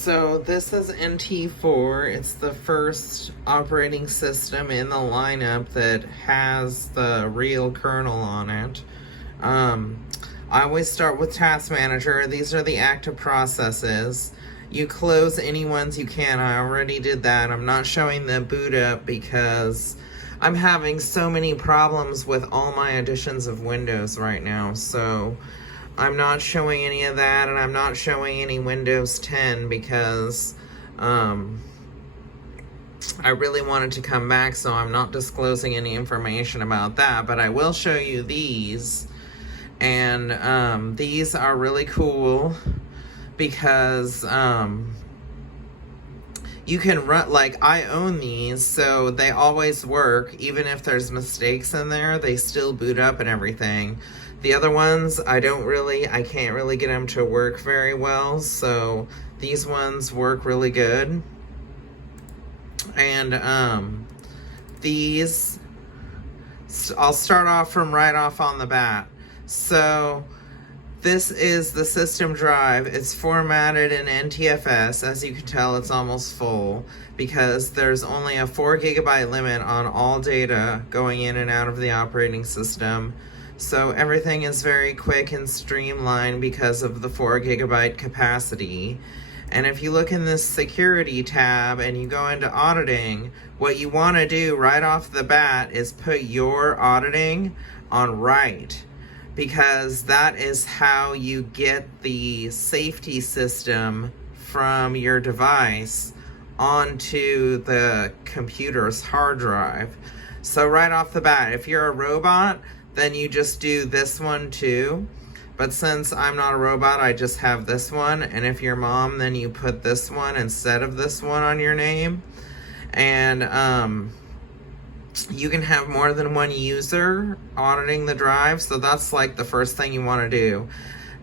So this is NT4. It's the first operating system in the lineup that has the real kernel on it. I always start with Task Manager. These are the active processes. You close any ones you can. I already did that. I'm not showing the boot up because I'm having so many problems with all my editions of Windows right now. So I'm not showing any of that, and I'm not showing any Windows 10 because I really wanted to come back, so I'm not disclosing any information about that. But I will show you these, and these are really cool because you can run, like, I own these, so they always work. Even if there's mistakes in there, they still boot up and everything. The other ones, I can't really get them to work very well, so these ones work really good. And these, I'll start off from right off on the bat. So this is the system drive. It's formatted in NTFS. As you can tell, it's almost full because there's only a 4 GB limit on all data going in and out of the operating system. So everything is very quick and streamlined because of the 4 GB capacity. And if you look in this security tab and you go into auditing, what you want to do right off the bat is put your auditing on right, because that is how you get the safety system from your device onto the computer's hard drive. So right off the bat, if you're a robot, then you just do this one too. But since I'm not a robot, I just have this one. And if you're mom, then you put this one instead of this one on your name. And you can have more than one user auditing the drive. So that's like the first thing you want to do.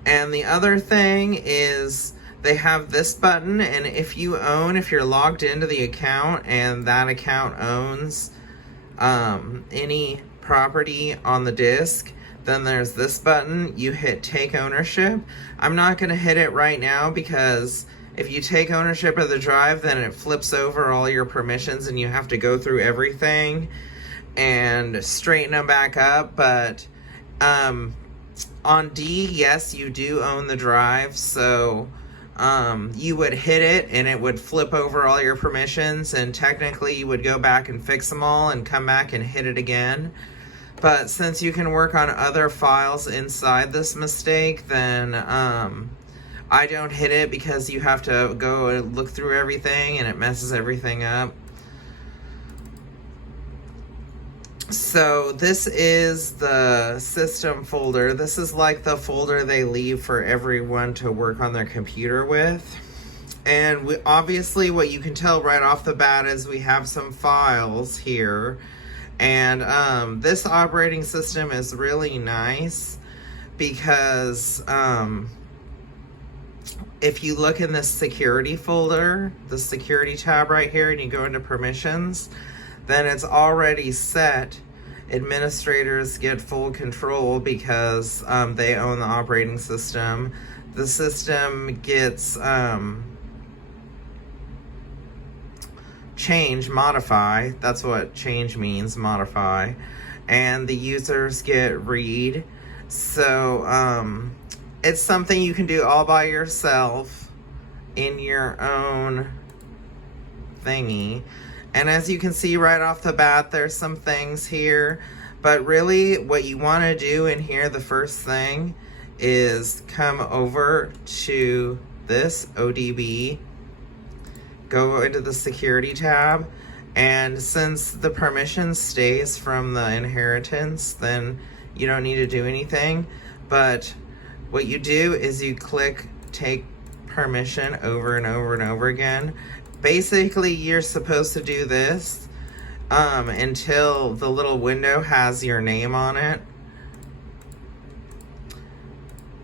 And the other thing is they have this button. And if you're logged into the account and that account owns any property on the disk, then there's this button. You hit take ownership. I'm not going to hit it right now because if you take ownership of the drive, then it flips over all your permissions and you have to go through everything and straighten them back up. But on D, yes, you do own the drive, so you would hit it and it would flip over all your permissions, and technically you would go back and fix them all and come back and hit it again. But since you can work on other files inside this mistake, then I don't hit it because you have to go and look through everything and it messes everything up. So this is the system folder. This is like the folder they leave for everyone to work on their computer with. And obviously what you can tell right off the bat is we have some files here. And this operating system is really nice because if you look in this security folder, the security tab right here, and you go into permissions, then it's already set. Administrators get full control because they own the operating system. The system gets modify, that's what change means, modify, and the users get read. So it's something you can do all by yourself in your own thingy. And as you can see right off the bat, there's some things here, but really what you want to do in here, the first thing is come over to this ODB, go into the security tab, and since the permission stays from the inheritance, then you don't need to do anything. But what you do is you click take permission over and over and over again. Basically, you're supposed to do this until the little window has your name on it.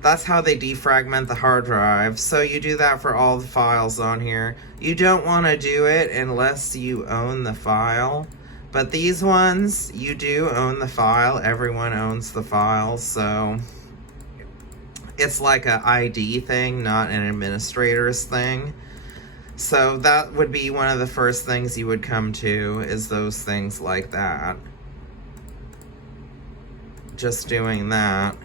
That's how they defragment the hard drive. So you do that for all the files on here. You don't want to do it unless you own the file. But these ones, you do own the file. Everyone owns the file. So it's like a ID thing, not an administrator's thing. So that would be one of the first things you would come to, is those things like that. Just doing that.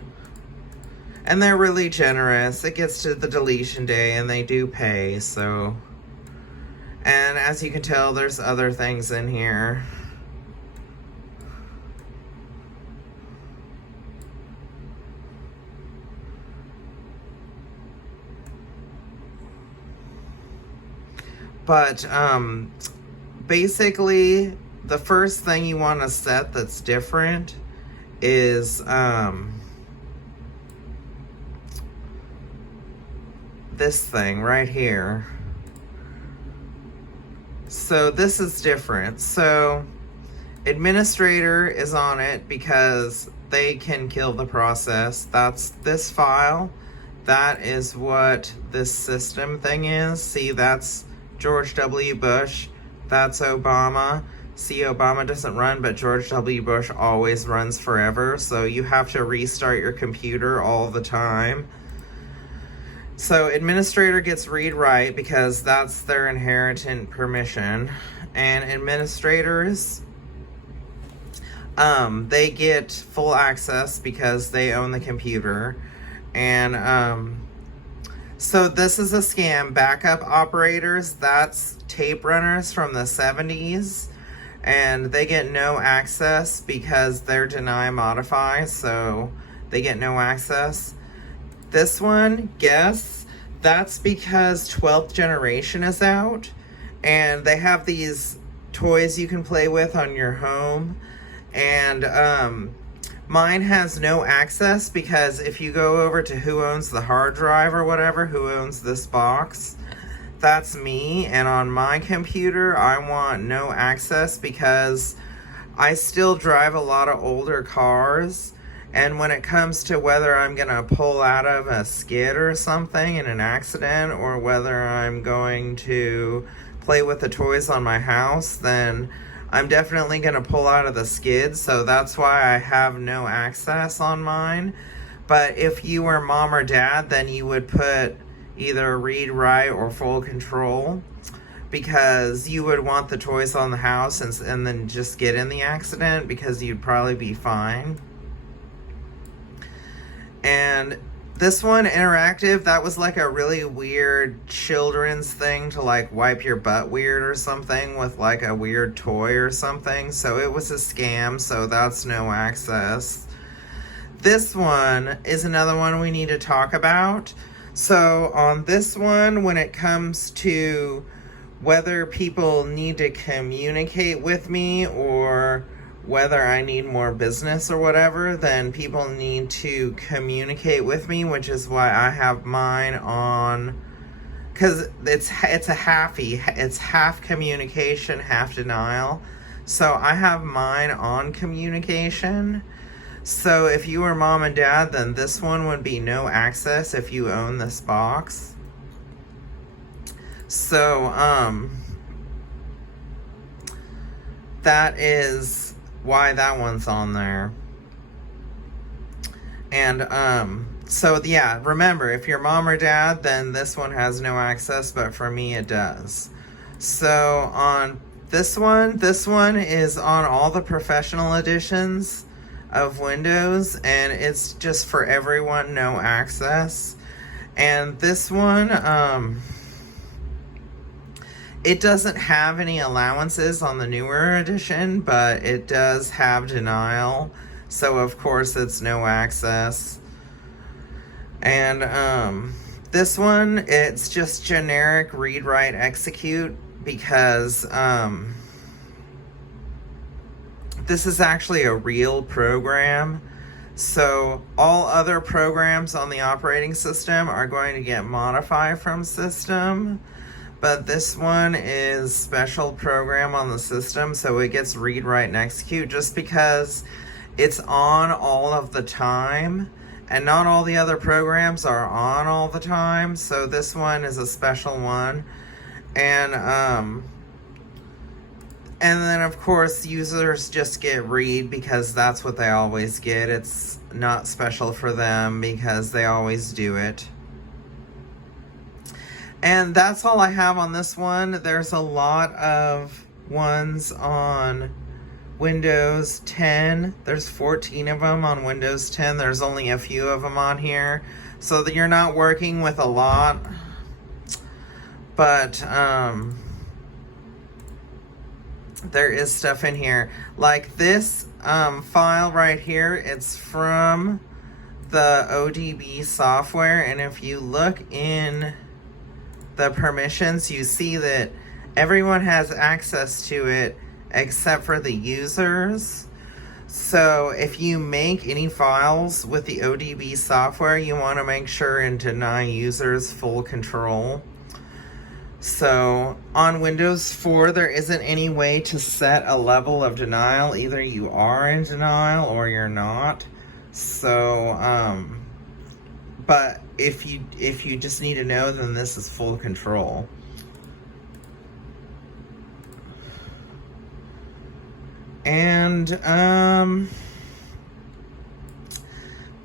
And they're really generous. It gets to the deletion day and they do pay, so. And as you can tell, there's other things in here. But basically, the first thing you want to set that's different is this thing right here. So this is different. So administrator is on it because they can kill the process. That's this file. That is what this system thing is. See, that's George W. Bush. That's Obama. See, Obama doesn't run, but George W. Bush always runs forever. So you have to restart your computer all the time. So administrator gets read-write because that's their inherent permission. And administrators, they get full access because they own the computer. And so this is a scam. Backup operators, that's tape runners from the 70s. And they get no access because they're deny modify, so they get no access. This one, guess, that's because 12th generation is out. And they have these toys you can play with on your home. And mine has no access because if you go over to who owns the hard drive or whatever, who owns this box, that's me. And on my computer, I want no access because I still drive a lot of older cars. And when it comes to whether I'm going to pull out of a skid or something in an accident, or whether I'm going to play with the toys on my house, then I'm definitely going to pull out of the skid, so that's why I have no access on mine. But if you were mom or dad, then you would put either read, write, or full control, because you would want the toys on the house and then just get in the accident because you'd probably be fine. And this one, interactive, that was like a really weird children's thing to like wipe your butt weird or something with like a weird toy or something. So it was a scam, so that's no access. This one is another one we need to talk about. So on this one, when it comes to whether people need to communicate with me or whether I need more business or whatever, then people need to communicate with me, which is why I have mine on, because it's a halfie. It's half communication, half denial. So I have mine on communication. So if you were mom and dad, then this one would be no access if you own this box. So that is why that one's on there. And so yeah, remember, if you're mom or dad, then this one has no access, but for me it does. So on this one is on all the professional editions of Windows, and it's just for everyone, no access. And this one, it doesn't have any allowances on the newer edition, but it does have denial. So of course it's no access. And this one, it's just generic read, write, execute, because this is actually a real program. So all other programs on the operating system are going to get modified from system. But this one is special program on the system, so it gets read, write, and execute just because it's on all of the time, and not all the other programs are on all the time, so this one is a special one. And then of course users just get read because that's what they always get. It's not special for them because they always do it. And that's all I have on this one. There's a lot of ones on Windows 10. There's 14 of them on Windows 10. There's only a few of them on here, so that you're not working with a lot. But there is stuff in here. Like this file right here, it's from the ODB software, and if you look in the permissions, you see that everyone has access to it except for the users. So if you make any files with the ODB software, you want to make sure and deny users full control. So on Windows 4, there isn't any way to set a level of denial. Either you are in denial or you're not. So, but if you just need to know, then this is full control. And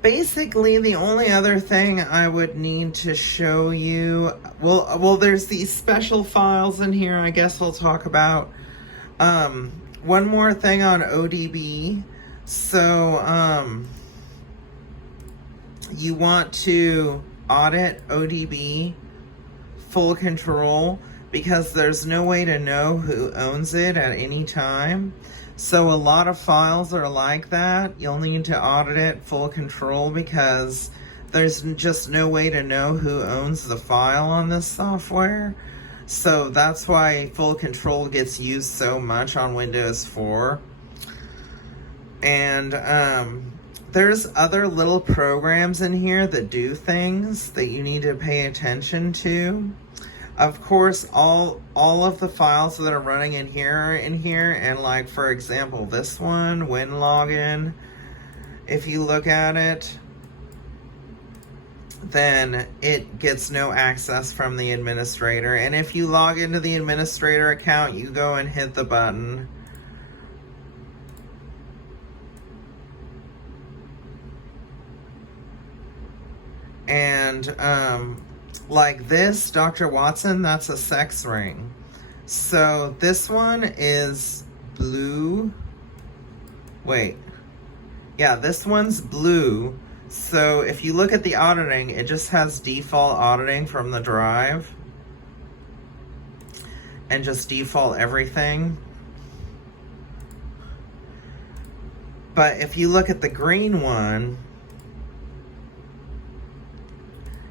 basically the only other thing I would need to show you, well, there's these special files in here I guess we'll talk about. One more thing on ODB. So, you want to audit ODB full control because there's no way to know who owns it at any time. So a lot of files are like that. You'll need to audit it full control because there's just no way to know who owns the file on this software. So that's why full control gets used so much on Windows 4. And there's other little programs in here that do things that you need to pay attention to. Of course, all of the files that are running in here are in here, and like for example, this one, WinLogin, if you look at it, then it gets no access from the administrator. And if you log into the administrator account, you go and hit the button. And like this, Dr. Watson, that's a sex ring. So this one is blue. Wait. Yeah, this one's blue. So if you look at the auditing, it just has default auditing from the drive. And just default everything. But if you look at the green one,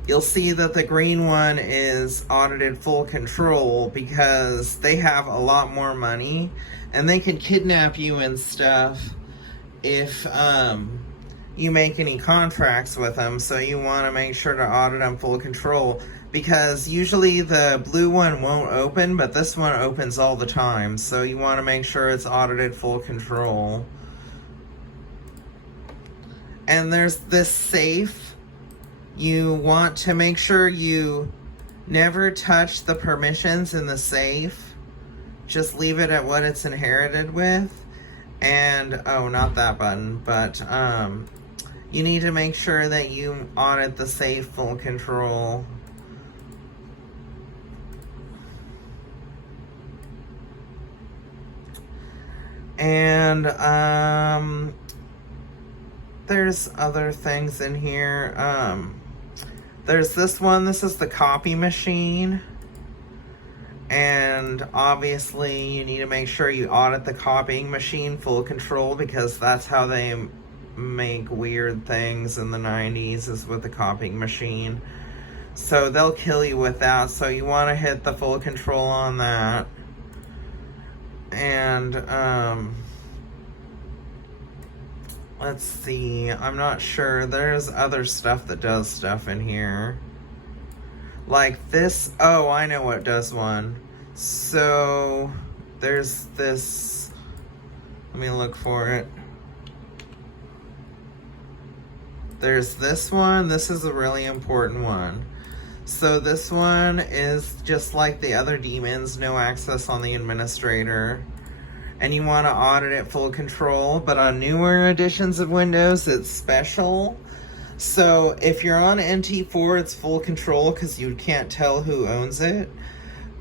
you'll see that the green one is audited full control because they have a lot more money and they can kidnap you and stuff if you make any contracts with them. So you want to make sure to audit them full control because usually the blue one won't open, but this one opens all the time. So you want to make sure it's audited full control. And there's this safe. You want to make sure you never touch the permissions in the safe. Just leave it at what it's inherited with. And, oh, not that button, but you need to make sure that you audit the safe full control. And, there's other things in here. There's this one. This is the copy machine. And obviously you need to make sure you audit the copying machine full control because that's how they make weird things in the 90s, is with the copying machine. So they'll kill you with that. So you want to hit the full control on that. And let's see, I'm not sure. There's other stuff that does stuff in here. Like this, oh, I know what does one. So, there's this, let me look for it. There's this one, this is a really important one. So this one is just like the other demons, no access on the administrator. And you want to audit it full control, but on newer editions of Windows, it's special. So if you're on NT4, it's full control because you can't tell who owns it.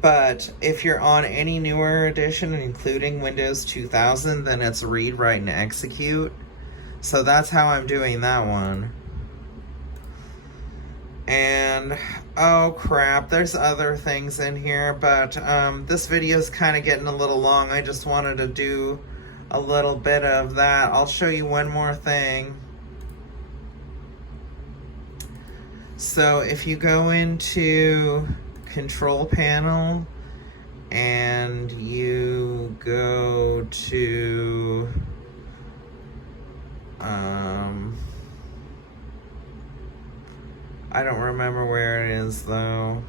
But if you're on any newer edition, including Windows 2000, then it's read, write, and execute. So that's how I'm doing that one. And oh crap, there's other things in here, but this video is kind of getting a little long. I just wanted to do a little bit of that. I'll show you one more thing. So if you go into Control Panel and you go to I don't remember where it is though.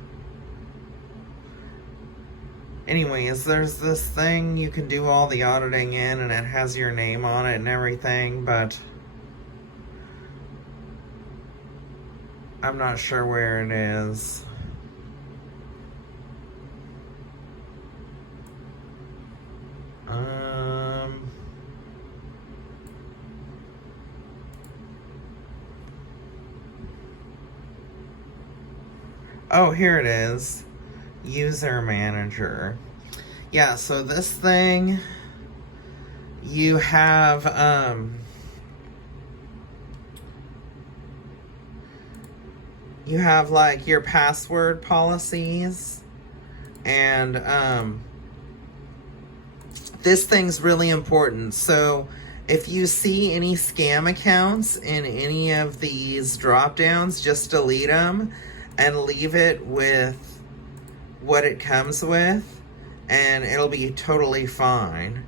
Anyways, there's this thing you can do all the auditing in, and it has your name on it and everything, but I'm not sure where it is. Oh, here it is. User Manager. Yeah, so this thing, you have like your password policies, and this thing's really important. So if you see any scam accounts in any of these drop downs, just delete them and leave it with what it comes with, and it'll be totally fine.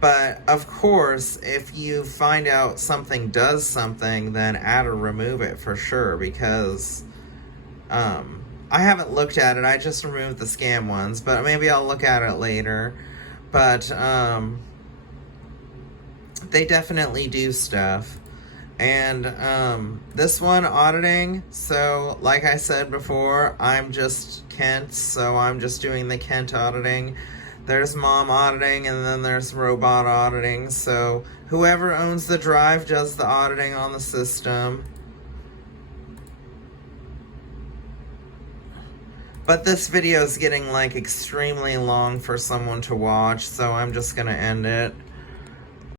But of course, if you find out something does something, then add or remove it for sure, because I haven't looked at it. I just removed the scam ones, but maybe I'll look at it later. But they definitely do stuff. And this one, auditing, so like I said before, I'm just Kent, so I'm just doing the Kent auditing. There's mom auditing, and then there's robot auditing. So whoever owns the drive does the auditing on the system. But this video is getting like extremely long for someone to watch, so I'm just gonna end it.